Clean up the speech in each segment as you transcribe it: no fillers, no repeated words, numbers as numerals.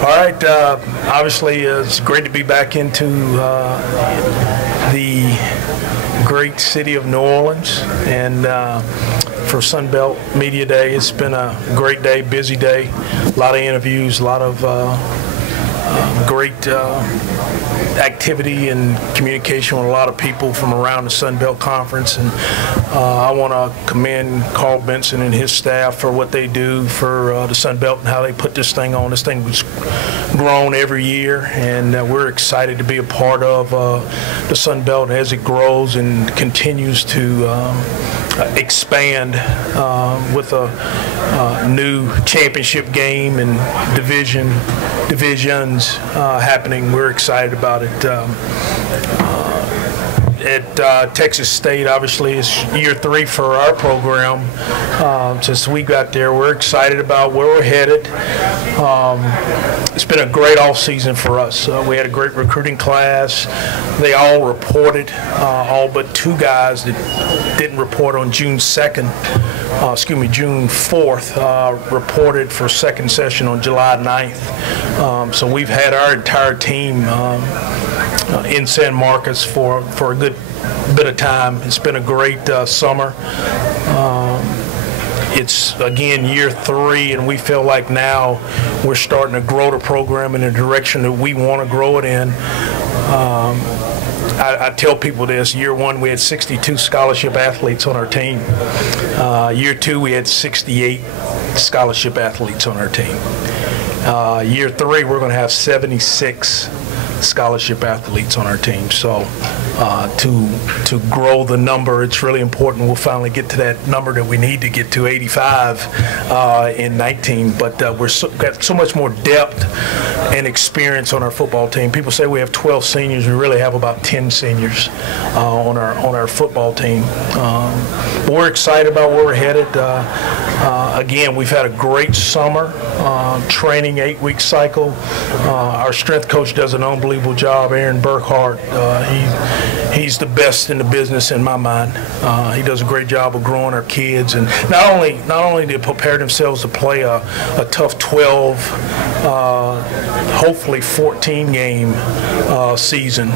All right. Obviously, it's great to be back into the great city of New Orleans, and for Sunbelt Media Day, it's been a great day, busy day, a lot of interviews, a lot of great activity and communication with a lot of people from around the Sunbelt Conference, and I want to commend Carl Benson and his staff for what they do for the Sunbelt and how they put this thing on. This thing was grown every year, and we're excited to be a part of the Sunbelt as it grows and continues to expand with a new championship game and divisions happening. We're excited about it. At Texas State, obviously, it's year 3 for our program. Since we got there, we're excited about where we're headed. It's been a great off season for us. We had a great recruiting class. They all reported, all but 2 guys that didn't report on June 4th, reported for second session on July 9th. So we've had our entire team in San Marcos for a good bit of time. It's been a great summer. It's, again, year 3, and we feel like now we're starting to grow the program in the direction that we want to grow it in. I tell people this: year 1, we had 62 scholarship athletes on our team. Year 2, we had 68 scholarship athletes on our team. Year 3, we're going to have 76 scholarship athletes on our team. So to grow the number, it's really important. We'll finally get to that number that we need to get to, 85 in 19. But got so much more depth and experience on our football team. People say we have 12 seniors. We really have about 10 seniors on our football team. But we're excited about where we're headed. Again, we've had a great summer training, 8-week cycle. Our strength coach does an unbelievable job, Aaron Burkhart. He's the best in the business in my mind. He does a great job of growing our kids, and not only to prepare themselves to play a tough 12, hopefully 14 game season,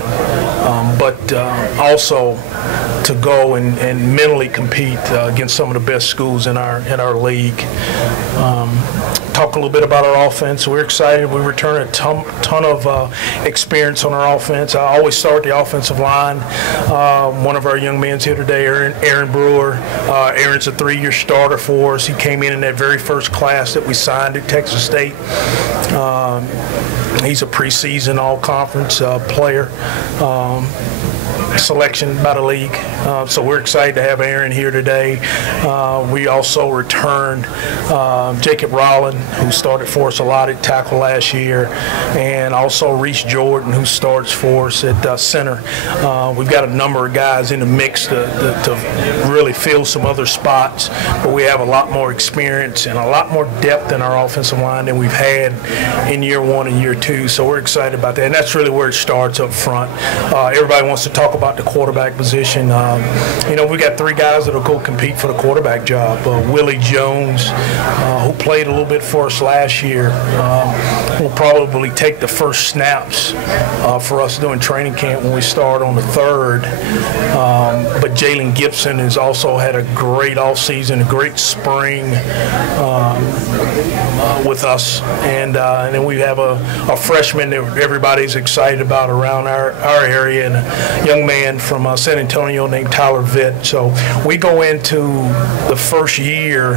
but also to go and mentally compete against some of the best schools in our league. Talk a little bit about our offense. We're excited. We return a ton of experience on our offense. I always start the offensive line. One of our young men's here today, Aaron Brewer. Aaron's a 3-year starter for us. He came in that very first class that we signed at Texas State. He's a preseason all-conference player. Selection by the league. So we're excited to have Aaron here today. We also returned Jacob Rowland, who started for us a lot at tackle last year, and also Reese Jordan, who starts for us at center. We've got a number of guys in the mix to really fill some other spots, but we have a lot more experience and a lot more depth in our offensive line than we've had in year 1 and year 2. So we're excited about that, and that's really where it starts up front. Everybody wants to talk about the quarterback position. We got 3 guys that'll go compete for the quarterback job. Willie Jones, who played a little bit for us last year, will probably take the first snaps for us doing training camp when we start on the 3rd. But Jalen Gibson has also had a great offseason, a great spring with us, and then we have a freshman that everybody's excited about around our area, and a young man from San Antonio named Tyler Vitt. So we go into the first year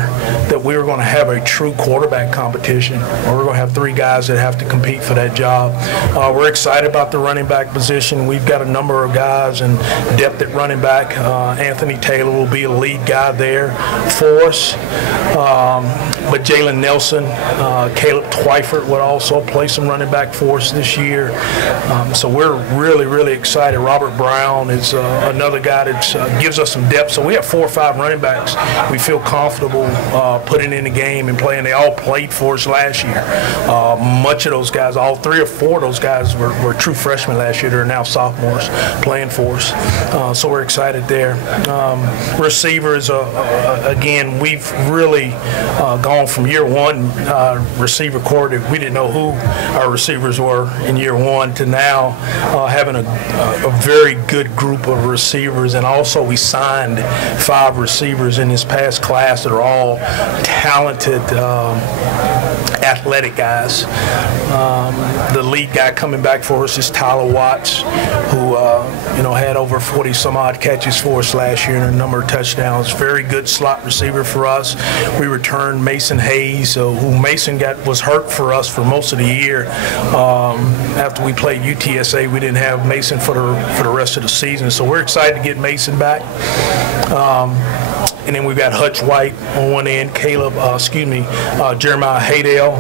that we're going to have a true quarterback competition, or we're going to have 3 guys that have to compete for that job. We're excited about the running back position. We've got a number of guys and depth at running back. Anthony Taylor will be a lead guy there for us. But Jalen Nelson, Caleb Twyford would also play some running back for us this year. So we're really, really excited. Robert Brown Brown is another guy that gives us some depth. So we have 4 or 5 running backs we feel comfortable putting in the game and playing. They all played for us last year. Much of those guys, all 3 or 4 of those guys were true freshmen last year. They're now sophomores playing for us. So we're excited there. Receivers, again, we've really gone from year 1 receiver core that we didn't know who our receivers were in year 1 to now having a very good group of receivers. And also we signed 5 receivers in this past class that are all talented, athletic guys. The lead guy coming back for us is Tyler Watts, who had over 40 some odd catches for us last year and a number of touchdowns. Very good slot receiver for us. We returned Mason Hayes, who Mason was hurt for us for most of the year. After we played UTSA, we didn't have Mason for the rest of the season, so we're excited to get Mason back. And then we've got Hutch White on one end, Jeremiah Haydale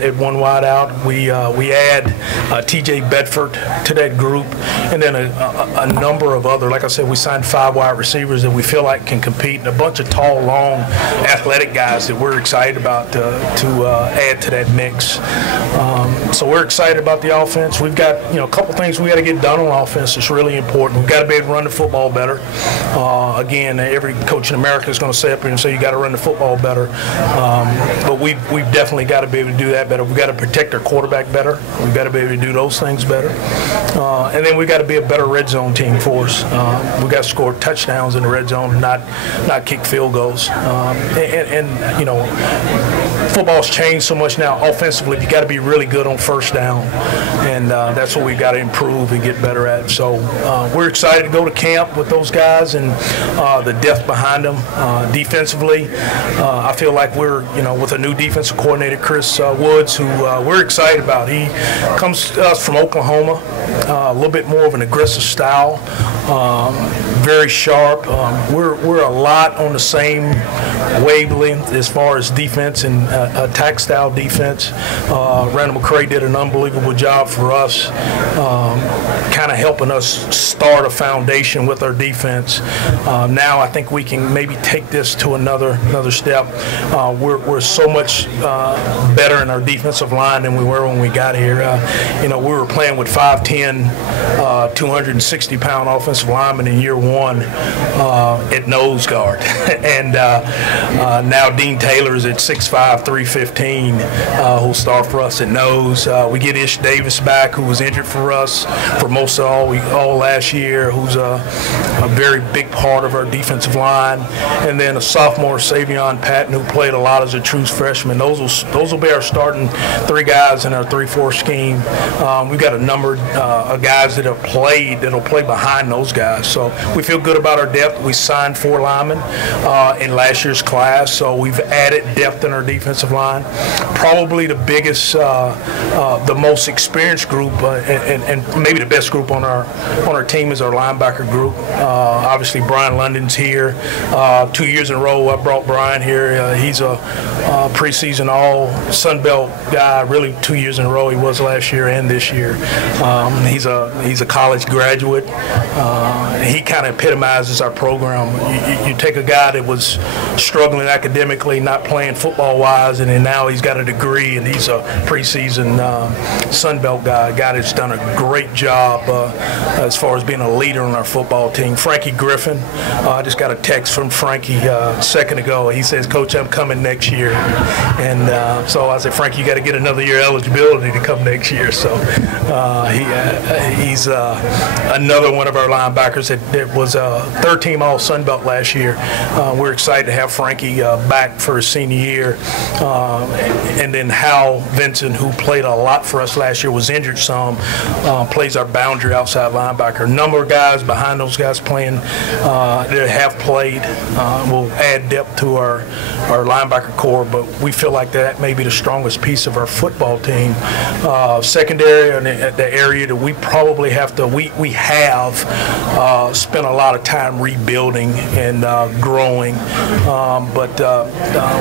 at one wide out. We add T.J. Bedford to that group, and then a number of other, like I said, we signed 5 wide receivers that we feel like can compete, and a bunch of tall, long, athletic guys that we're excited about to add to that mix. So we're excited about the offense. We've got a couple things we got to get done on offense that's really important. We've got to be able to run the football better. Again, every coach in America is going to say up here and say you got to run the football better, but we've definitely got to be able to do that better. We've got to protect our quarterback better. We've got to be able to do those things better, and then we've got to be a better red zone team for us. We've got to score touchdowns in the red zone, not kick field goals. Football's changed so much now. Offensively, you got to be really good on first down, and that's what we've got to improve and get better at. So we're excited to go to camp with those guys and the depth behind them. Defensively, I feel like we're, with a new defensive coordinator, Chris Woods, who we're excited about. He comes to us from Oklahoma, a little bit more of an aggressive style, very sharp. We're a lot on the same wavelength as far as defense and attack style defense. Randall McCray did an unbelievable job for us, kind of helping us start a foundation with our defense. Now I think we can maybe take this to another step. We're so much better in our defensive line than we were when we got here. We were playing with 5'10", 260-pound offensive linemen in year 1 at nose guard, and now Dean Taylor's at 6'5", 315, who'll start for us at nose. We get Ish Davis back, who was injured for us for most of all last year, who's a very big part of our defensive line. And then a sophomore, Savion Patton, who played a lot as a true freshman. Those will be our starting 3 guys in our 3-4 scheme. We've got a number of guys that'll play behind those guys. So we feel good about our depth. We signed 4 linemen in last year's class, so we've added depth in our defensive line. Probably the biggest, the most experienced group, and maybe the best group on our team is our linebacker group. Obviously, Brian London's here. 2 years in a row, I brought Brian here. He's a preseason all Sun Belt guy. Really, 2 years in a row. He was last year and this year. He's a college graduate. He kind of epitomizes our program. You take a guy that was struggling academically, not playing football-wise, and then now he's got a degree, and he's a preseason Sun Belt guy, a guy that's done a great job as far as being a leader on our football team. Frankie Griffin, I just got a text from Frankie a second ago. He says, "Coach, I'm coming next year." And so I said, "Frankie, you got to get another year eligibility to come next year." So he's another one of our linebackers that was a 3rd-team All-Sun Belt last year. We're excited to have Frankie back for his senior year. And then Hal Vincent, who played a lot for us last year, was injured some, plays our boundary outside linebacker. A number of guys behind those guys playing that have played will add depth to our linebacker core, but we feel like that may be the strongest piece of our football team. Secondary, and the area that we probably have to, we have spent a lot of time rebuilding and growing. But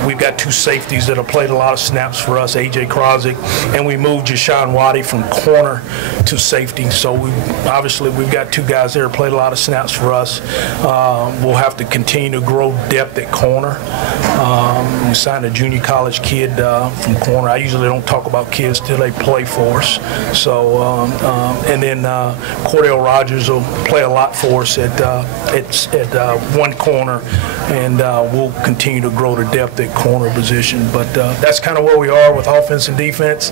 we've got two safeties that have played a lot of snaps for us, A.J. Krozik, and we moved Jashawn Waddy from corner to safety. So we've got two guys there who played a lot of snaps for us. We'll have to continue to grow depth at corner. We signed a junior college kid from corner. I usually don't talk about kids till they play for us. So, and then Cordell Rogers will play a lot for us at one corner, and we'll continue to grow the depth at corner position. But that's kind of where we are with offense and defense.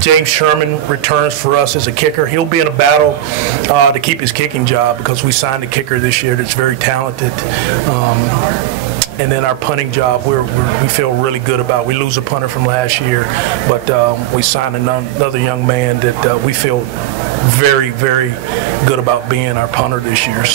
James Sherman returns for us as a kicker. He'll be in a battle to keep his kicking job because we signed a kicker this year that's very talented. And then our punting job, we feel really good about. We lose a punter from last year, but we signed another young man that we feel very, very good about being our punter this year.